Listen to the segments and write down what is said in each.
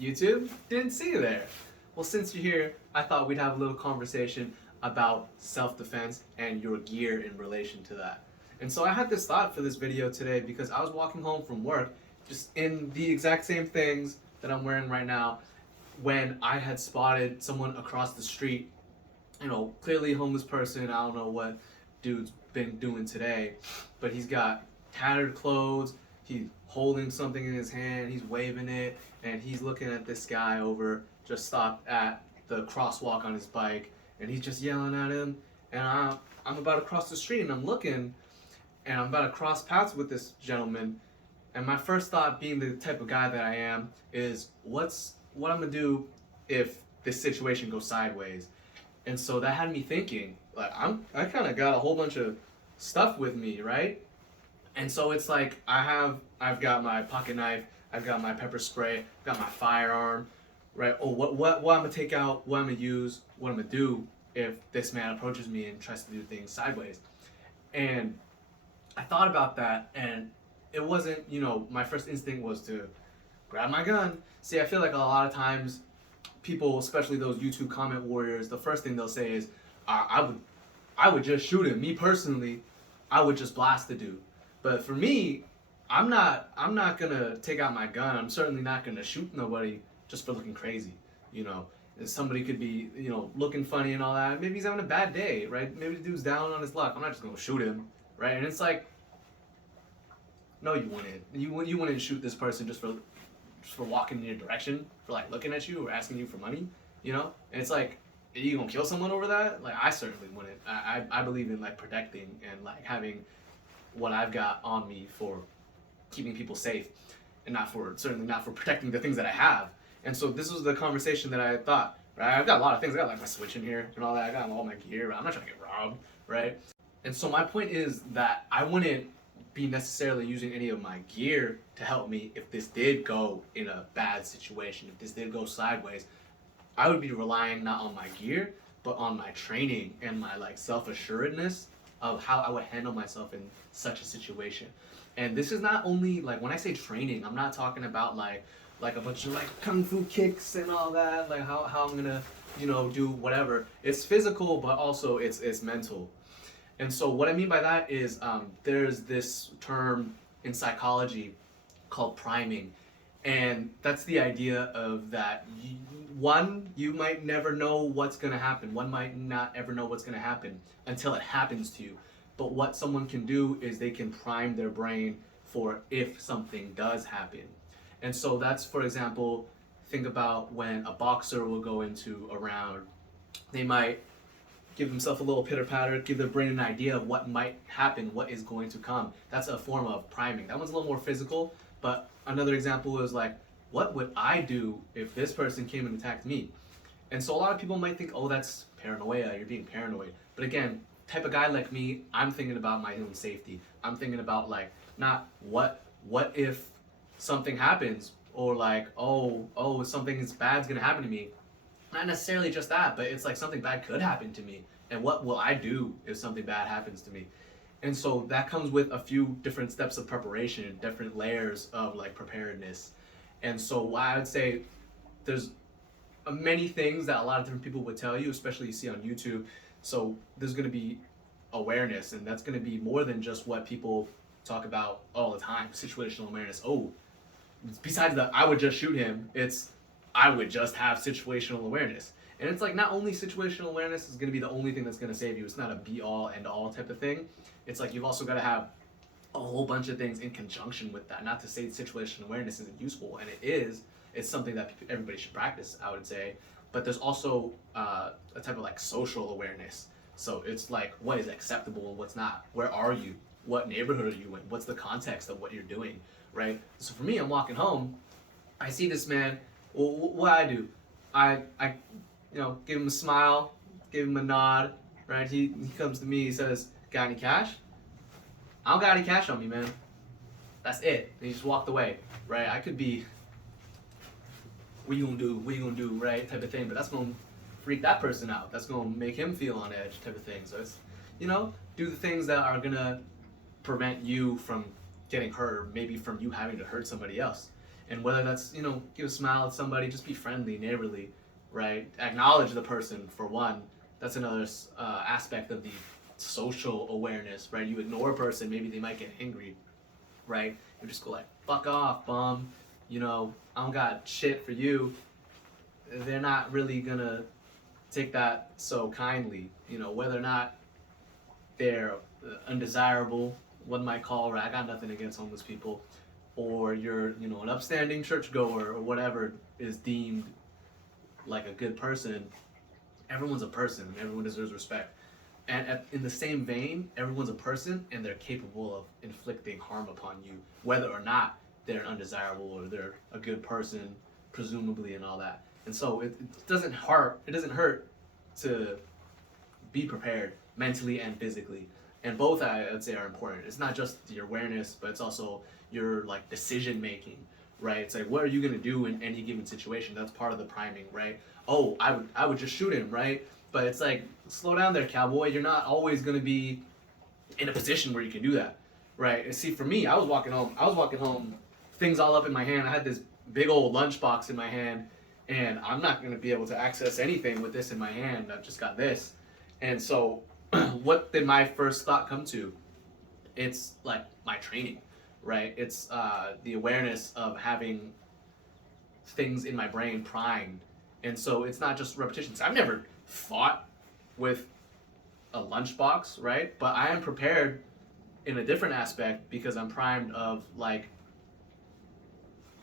YouTube? Didn't see you there. Well, since you're here, I thought we'd have a little conversation about self-defense and your gear in relation to that. And so I had this thought for this video today because I was walking home from work just in the exact same things that I'm wearing right now when I had spotted someone across the street, clearly a homeless person. I don't know what dude's been doing today, but he's got tattered clothes, he's holding something in his hand, he's waving it, and he's looking at this guy over just stopped at the crosswalk on his bike, and he's just yelling at him. And I'm about to cross the street, and I'm looking, and I'm about to cross paths with this gentleman. And my first thought, being the type of guy that I am, is what I'm gonna do if this situation goes sideways. And so that had me thinking, like I kind of got a whole bunch of stuff with me, right? And so it's like I've got my pocket knife, I've got my pepper spray, I've got my firearm, right? Oh, what I'm gonna take out, what I'm gonna use, what I'm gonna do if this man approaches me and tries to do things sideways. And I thought about that, and it wasn't, my first instinct was to grab my gun. See, I feel like a lot of times people, especially those YouTube comment warriors, the first thing they'll say is, I would just shoot him. Me personally, I would just blast the dude. But for me, I'm not gonna take out my gun. I'm certainly not gonna shoot nobody just for looking crazy. You know, and somebody could be, looking funny and all that. Maybe he's having a bad day, right? Maybe the dude's down on his luck. I'm not just gonna shoot him, right? And it's like, no, you wouldn't. You wouldn't shoot this person just for walking in your direction, for like looking at you or asking you for money, And it's like, are you gonna kill someone over that? Like, I certainly wouldn't. I believe in like protecting and like having what I've got on me for keeping people safe, and certainly not for protecting the things that I have. And so this was the conversation that I thought. Right, I've got a lot of things. I got like my Switch in here and all that. I got all my gear. I'm not trying to get robbed, right? And so my point is that I wouldn't be necessarily using any of my gear to help me if this did go in a bad situation, if this did go sideways. I would be relying not on my gear, but on my training and my like self-assuredness of how I would handle myself in such a situation. And this is not only like, when I say training, I'm not talking about like a bunch of like kung fu kicks and all that, like how I'm gonna do whatever. It's physical, but also it's mental. And so what I mean by that is there's this term in psychology called priming. And that's the idea of that, you might never know what's going to happen. One might not ever know what's going to happen until it happens to you. But what someone can do is they can prime their brain for if something does happen. And so that's, for example, think about when a boxer will go into a round. They might give themselves a little pitter patter, give their brain an idea of what might happen, what is going to come. That's a form of priming. That one's a little more physical, but another example is like, what would I do if this person came and attacked me? And so a lot of people might think, oh, that's paranoia, you're being paranoid. But again, type of guy like me, I'm thinking about my own safety. I'm thinking about like, not what if something happens, or like, oh, something is bad's gonna happen to me. Not necessarily just that, but it's like something bad could happen to me. And what will I do if something bad happens to me? And so that comes with a few different steps of preparation, different layers of like preparedness. And so I would say there's many things that a lot of different people would tell you, especially you see on YouTube. So there's going to be awareness, and that's going to be more than just what people talk about all the time, situational awareness. Oh, besides the I would just shoot him, it's I would just have situational awareness. And it's like, not only situational awareness is going to be the only thing that's going to save you. It's not a be all and all type of thing. It's like you've also got to have a whole bunch of things in conjunction with that. Not to say situational awareness isn't useful, and it is. It's something that everybody should practice, I would say. But there's also a type of like social awareness. So it's like, what is acceptable and what's not? Where are you? What neighborhood are you in? What's the context of what you're doing, right? So for me, I'm walking home. I see this man. Well, what I do, I give him a smile, give him a nod, right? He comes to me, he says, got any cash? I don't got any cash on me, man. That's it. And he just walked away, right? I could be, what you gonna do? What you gonna do, right? Type of thing. But that's gonna freak that person out. That's gonna make him feel on edge, type of thing. So it's, do the things that are gonna prevent you from getting hurt, or maybe from you having to hurt somebody else. And whether that's, you know, give a smile at somebody, just be friendly, neighborly, right? Acknowledge the person for one. That's another aspect of the social awareness, right? You ignore a person, maybe they might get angry, right? You just go like, fuck off, bum. You know, I don't got shit for you. They're not really gonna take that so kindly. You know, whether or not they're undesirable, one might call, right? I got nothing against homeless people, or you're, you know, an upstanding churchgoer or whatever is deemed like a good person. Everyone's a person. Everyone deserves respect. And in the same vein, everyone's a person and they're capable of inflicting harm upon you, whether or not they're undesirable or they're a good person, presumably, and all that. And so it doesn't hurt. It doesn't hurt to be prepared mentally and physically. And both, I would say, are important. It's not just your awareness, but it's also your like decision making, right? It's like, what are you gonna do in any given situation? That's part of the priming, right? Oh, I would just shoot him, right? But it's like, slow down there, cowboy. You're not always gonna be in a position where you can do that, right? And see, for me, I was walking home, things all up in my hand. I had this big old lunchbox in my hand, and I'm not gonna be able to access anything with this in my hand. I've just got this, and so, what did my first thought come to? It's like my training, right? It's the awareness of having things in my brain primed, and so it's not just repetitions. I've never fought with a lunchbox, right? But I am prepared in a different aspect because I'm primed of like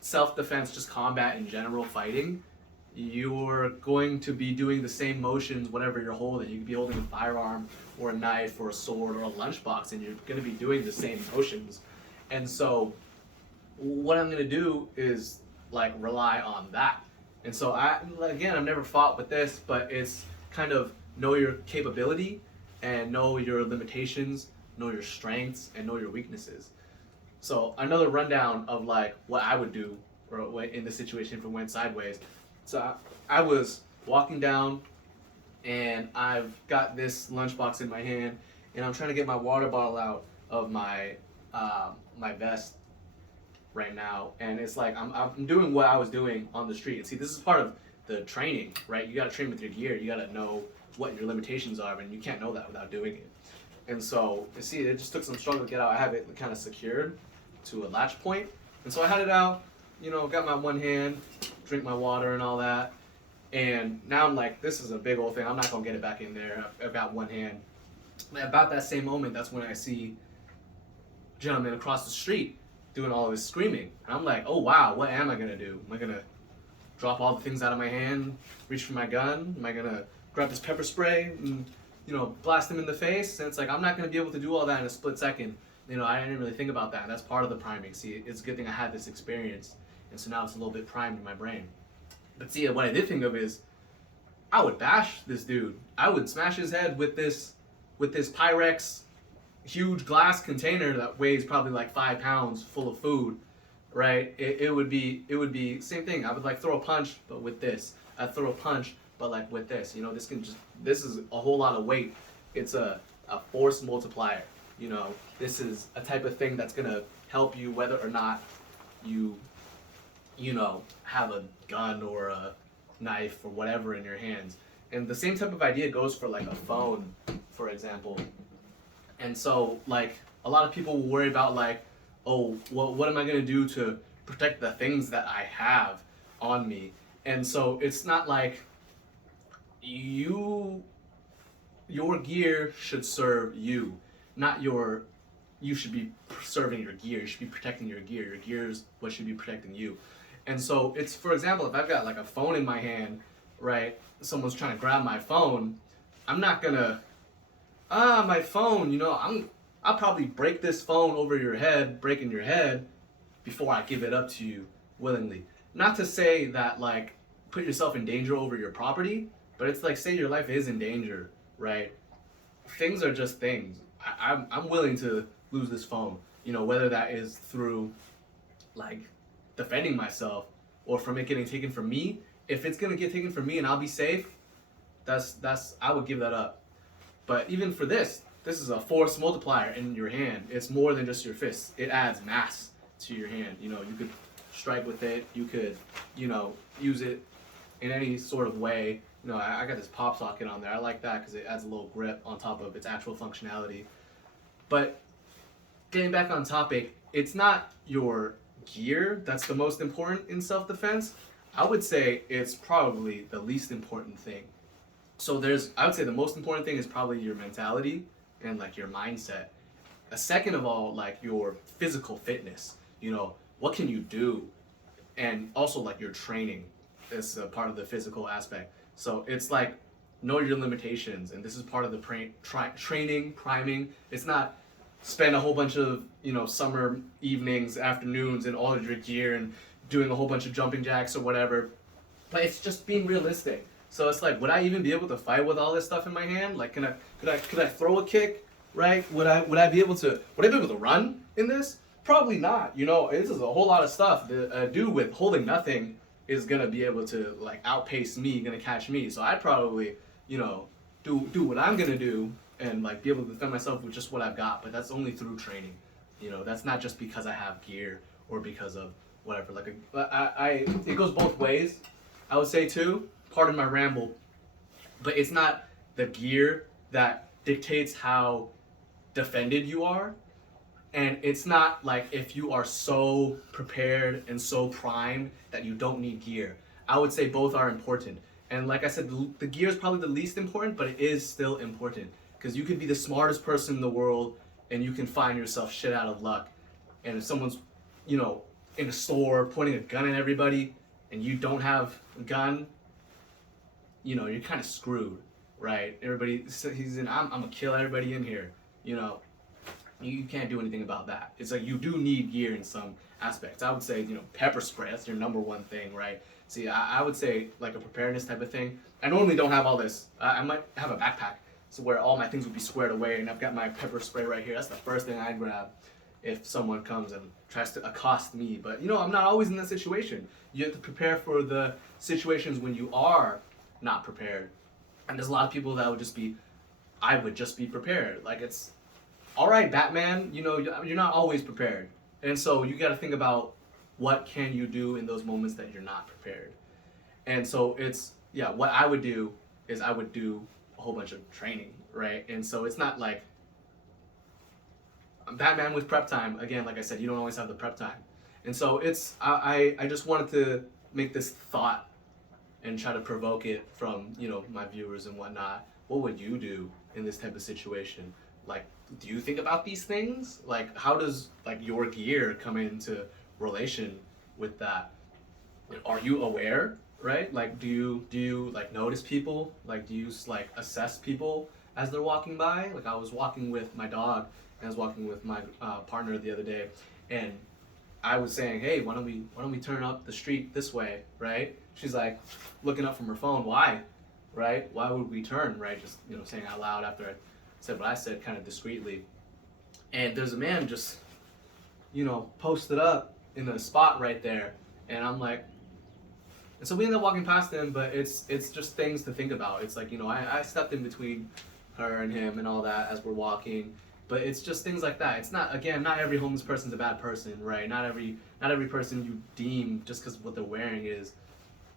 self-defense, just combat in general, fighting. You're going to be doing the same motions whatever you're holding. You could be holding a firearm or a knife or a sword or a lunchbox, and you're going to be doing the same motions. And so what I'm going to do is like rely on that. And so I've never fought with this, but it's kind of know your capability and know your limitations, know your strengths, and know your weaknesses. So another rundown of like what I would do or in the situation if it went sideways. So I was walking down and I've got this lunchbox in my hand and I'm trying to get my water bottle out of my my vest right now, and it's like I'm doing what I was doing on the street. And see, this is part of the training, right? You got to train with your gear. You got to know what your limitations are, and you can't know that without doing it. And so, you see, it just took some struggle to get out. I have it kind of secured to a latch point, and so I had it out. You know, got my one hand, drink my water and all that, and now I'm like, this is a big old thing. I'm not gonna get it back in there. I've got one hand. And about that same moment, that's when I see a gentleman across the street doing all of his screaming. And I'm like, oh wow, what am I gonna do? Am I gonna drop all the things out of my hand, reach for my gun? Am I gonna grab this pepper spray and, you know, blast him in the face? And it's like, I'm not gonna be able to do all that in a split second. You know, I didn't really think about that. And that's part of the priming. See, it's a good thing I had this experience. And so now it's a little bit primed in my brain. But see, what I did think of is, I would bash this dude. I would smash his head with this Pyrex huge glass container that weighs probably like 5 pounds full of food, right? It would be same thing. I would like throw a punch, but with this. I'd throw a punch, but like with this. You know, this is a whole lot of weight. It's a force multiplier. You know, this is a type of thing that's gonna help you whether or not you know, have a gun or a knife or whatever in your hands. And the same type of idea goes for like a phone, for example. And so, like, a lot of people will worry about like, oh, well, what am I gonna do to protect the things that I have on me? And so it's not like your gear should serve you, not you should be serving your gear. You should be protecting your gear. Your gear is what should be protecting you. And so it's, for example, if I've got like a phone in my hand, right, someone's trying to grab my phone, I'm not gonna, my phone, you know, I'll probably break this phone over your head, breaking your head, before I give it up to you willingly. Not to say that like, put yourself in danger over your property, but it's like, say your life is in danger, right? Things are just things. I'm willing to lose this phone, you know, whether that is through like defending myself or from it getting taken from me. If it's gonna get taken from me and I'll be safe, that's I would give that up. But even for this is a force multiplier in your hand. It's more than just your fist. It adds mass to your hand. You know, you could strike with it. You could, use it in any sort of way. I got this pop socket on there. I like that because it adds a little grip on top of its actual functionality. But getting back on topic, it's not your gear that's the most important in self-defense. I would say it's probably the least important thing. So I would say the most important thing is probably your mentality and like your mindset. A second of all, like your physical fitness. What can you do? And also like your training is a part of the physical aspect. So it's like know your limitations, and this is part of the training, priming. It's not spend a whole bunch of summer evenings, afternoons in all of your gear and doing a whole bunch of jumping jacks or whatever, but it's just being realistic. So it's like, would I even be able to fight with all this stuff in my hand? Like, could I throw a kick, right? Would I be able to run in this? Probably not. This is a whole lot of stuff. A dude with holding nothing is gonna be able to like outpace me, gonna catch me. So I'd probably do what I'm gonna do and like be able to defend myself with just what I've got. But that's only through training. That's not just because I have gear or because of whatever. Like it goes both ways. I would say too. Pardon my ramble, but it's not the gear that dictates how defended you are, and it's not like if you are so prepared and so primed that you don't need gear. I would say both are important, and like I said, the gear is probably the least important, but it is still important because you could be the smartest person in the world and you can find yourself shit out of luck, and if someone's in a store pointing a gun at everybody and you don't have a gun, you're kind of screwed, right? I'm gonna kill everybody in here. You can't do anything about that. It's like you do need gear in some aspects. I would say, pepper spray, that's your number one thing, right? See, I would say like a preparedness type of thing. I normally don't have all this. I might have a backpack, so where all my things would be squared away, and I've got my pepper spray right here. That's the first thing I'd grab if someone comes and tries to accost me. But, I'm not always in that situation. You have to prepare for the situations when you are not prepared. And there's a lot of people that I would just be prepared. Like, it's all right, Batman, you're not always prepared. And so you got to think about what can you do in those moments that you're not prepared. And so what I would do is I would do a whole bunch of training, right? And so it's not like Batman with prep time. Again, like I said, you don't always have the prep time. And so I just wanted to make this thought and try to provoke it from, my viewers and whatnot. What would you do in this type of situation? Like, do you think about these things? Like, how does like your gear come into relation with that? Are you aware, right? Like, do you like notice people? Like, do you like assess people as they're walking by? Like, I was walking with my dog and I was walking with my partner the other day, and I was saying, hey, why don't we turn up the street this way, right? She's like looking up from her phone. Why, right? Why would we turn, right? Just saying out loud after I said what I said, kind of discreetly. And there's a man just posted up in a spot right there, and I'm like, and so we end up walking past him. But it's just things to think about. It's like I stepped in between her and him and all that as we're walking. But it's just things like that. It's not every homeless person's a bad person, right? Not every person you deem just because what they're wearing is,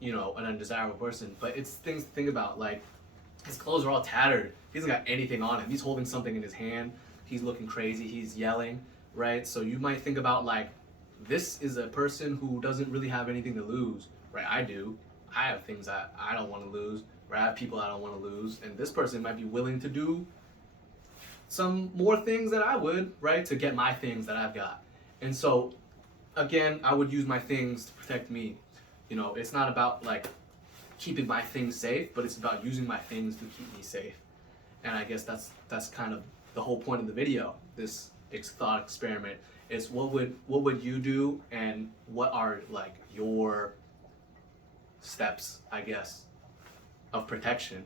an undesirable person. But it's things to think about. Like, his clothes are all tattered. He hasn't got anything on him. He's holding something in his hand. He's looking crazy. He's yelling, right? So you might think about like, this is a person who doesn't really have anything to lose, right? I do. I have things that I don't want to lose, or I have people I don't want to lose, and this person might be willing to do some more things that I would, right, to get my things that I've got. And so, again, I would use my things to protect me. It's not about like keeping my things safe, but it's about using my things to keep me safe. And I guess that's kind of the whole point of the video. This thought experiment is what would you do, and what are like your steps, I guess, of protection.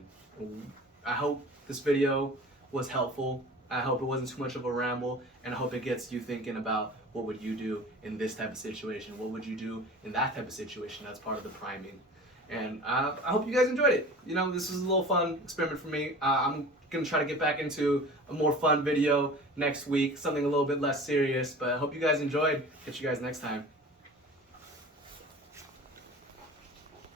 I hope this video was helpful. I hope it wasn't too much of a ramble, and I hope it gets you thinking about what would you do in this type of situation? What would you do in that type of situation? That's part of the priming. And I hope you guys enjoyed it. This is a little fun experiment for me. I'm going to try to get back into a more fun video next week, something a little bit less serious, but I hope you guys enjoyed. Catch you guys next time.